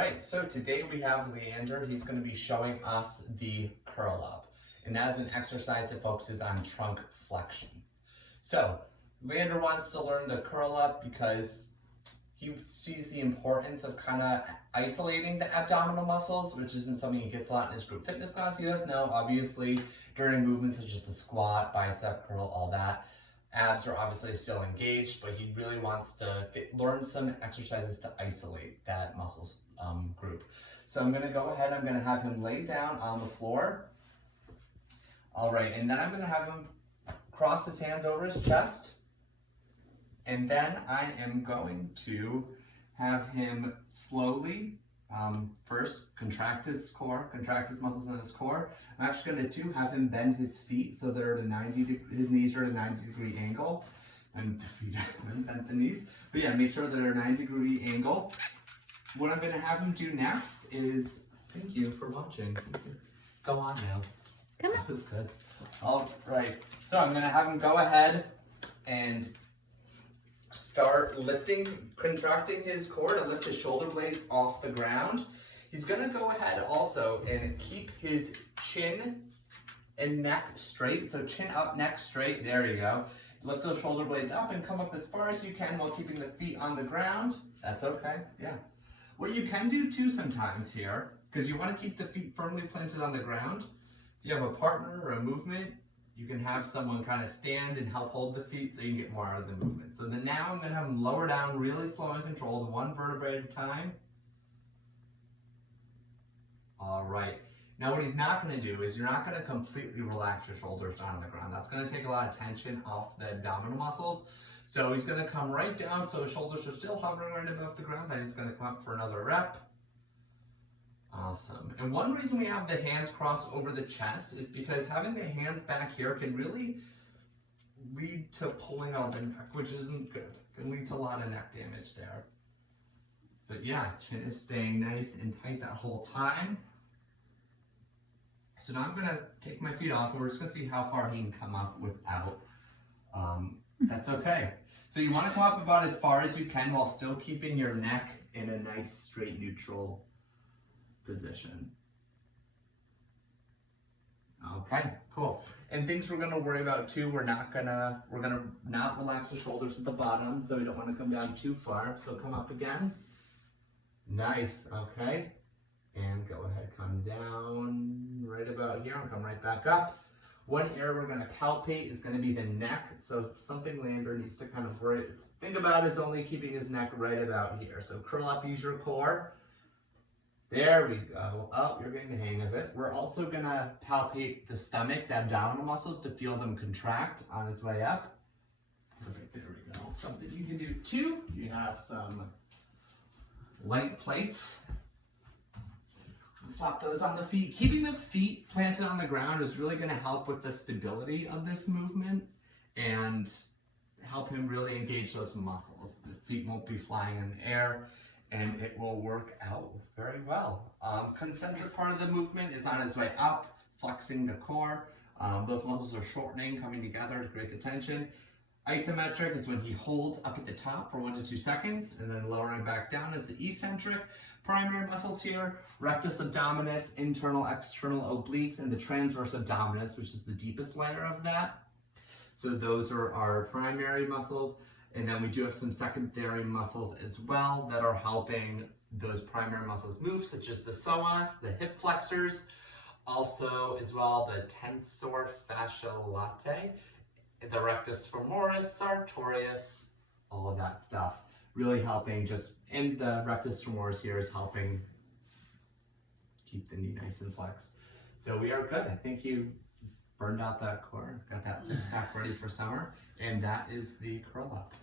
right, so today we have Leander. He's going to be showing us the curl up. And that is an exercise that focuses on trunk flexion. So, Leander wants to learn the curl up because he sees the importance of kind of isolating the abdominal muscles, which isn't something he gets a lot in his group fitness class. He does know, obviously, during movements such as the squat, bicep curl, all that, abs are obviously still engaged, but he really wants to learn some exercises to isolate that muscles group. So I'm going to go ahead, I'm going to have him lay down on the floor. All right, and then I'm going to have him cross his hands over his chest. And then I am going to have him slowly, first contract his core, contract his muscles in his core. I'm actually going to have him bend his feet so they're at a his knees are at a 90-degree angle. And the feet haven't bent the knees. But yeah, make sure they're at a 90-degree angle. What I'm going to have him do next is, thank you for watching. Go on now. Come on. That was good. All right. So I'm going to have him go ahead and start contracting his core to lift his shoulder blades off the ground. He's going to go ahead also and keep his chin and neck straight. So chin up, neck straight. There you go. Lift those shoulder blades up and come up as far as you can while keeping the feet on the ground. That's okay. Yeah. What you can do too sometimes here, because you want to keep the feet firmly planted on the ground, if you have a partner or a movement, you can have someone kind of stand and help hold the feet so you can get more out of the movement. So then now I'm going to have him lower down really slow and controlled, one vertebrae at a time. All right. Now what he's not going to do is you're not going to completely relax your shoulders down on the ground. That's going to take a lot of tension off the abdominal muscles. So he's going to come right down so his shoulders are still hovering right above the ground. Then he's going to come up for another rep. Awesome. And one reason we have the hands crossed over the chest is because having the hands back here can really lead to pulling out the neck, which isn't good. It can lead to a lot of neck damage there. But yeah, chin is staying nice and tight that whole time. So now I'm going to take my feet off and we're just going to see how far he can come up without. That's okay. So you want to come up about as far as you can while still keeping your neck in a nice straight neutral position. Okay, cool. And things we're going to worry about too, we're gonna not relax the shoulders at the bottom, so we don't want to come down too far. So come up again. Nice, okay. And go ahead, come down right about here and come right back up. One area we're going to palpate is going to be the neck. So something Leander needs to kind of think about is only keeping his neck right about here. So curl up, use your core. There we go. Oh, you're getting the hang of it. We're also going to palpate the stomach, the abdominal muscles to feel them contract on his way up. Perfect, there we go. Something you can do too. You have some light plates. Slap those on the feet. Keeping the feet planted on the ground is really going to help with the stability of this movement and help him really engage those muscles. The feet won't be flying in the air and it will work out very well. Concentric part of the movement is on his way up, flexing the core. Those muscles are shortening, coming together to create the tension. Isometric is when he holds up at the top for 1 to 2 seconds and then lowering back down is the eccentric. Primary muscles here, rectus abdominis, internal, external obliques, and the transverse abdominis, which is the deepest layer of that. So those are our primary muscles. And then we do have some secondary muscles as well that are helping those primary muscles move, such as the psoas, the hip flexors, also as well the tensor fasciae latae, the rectus femoris, sartorius, all of that stuff. Really helping and the rectus femoris here is helping keep the knee nice and flexed. So we are good. I think you burned out that core, got that six pack ready for summer, and that is the curl up.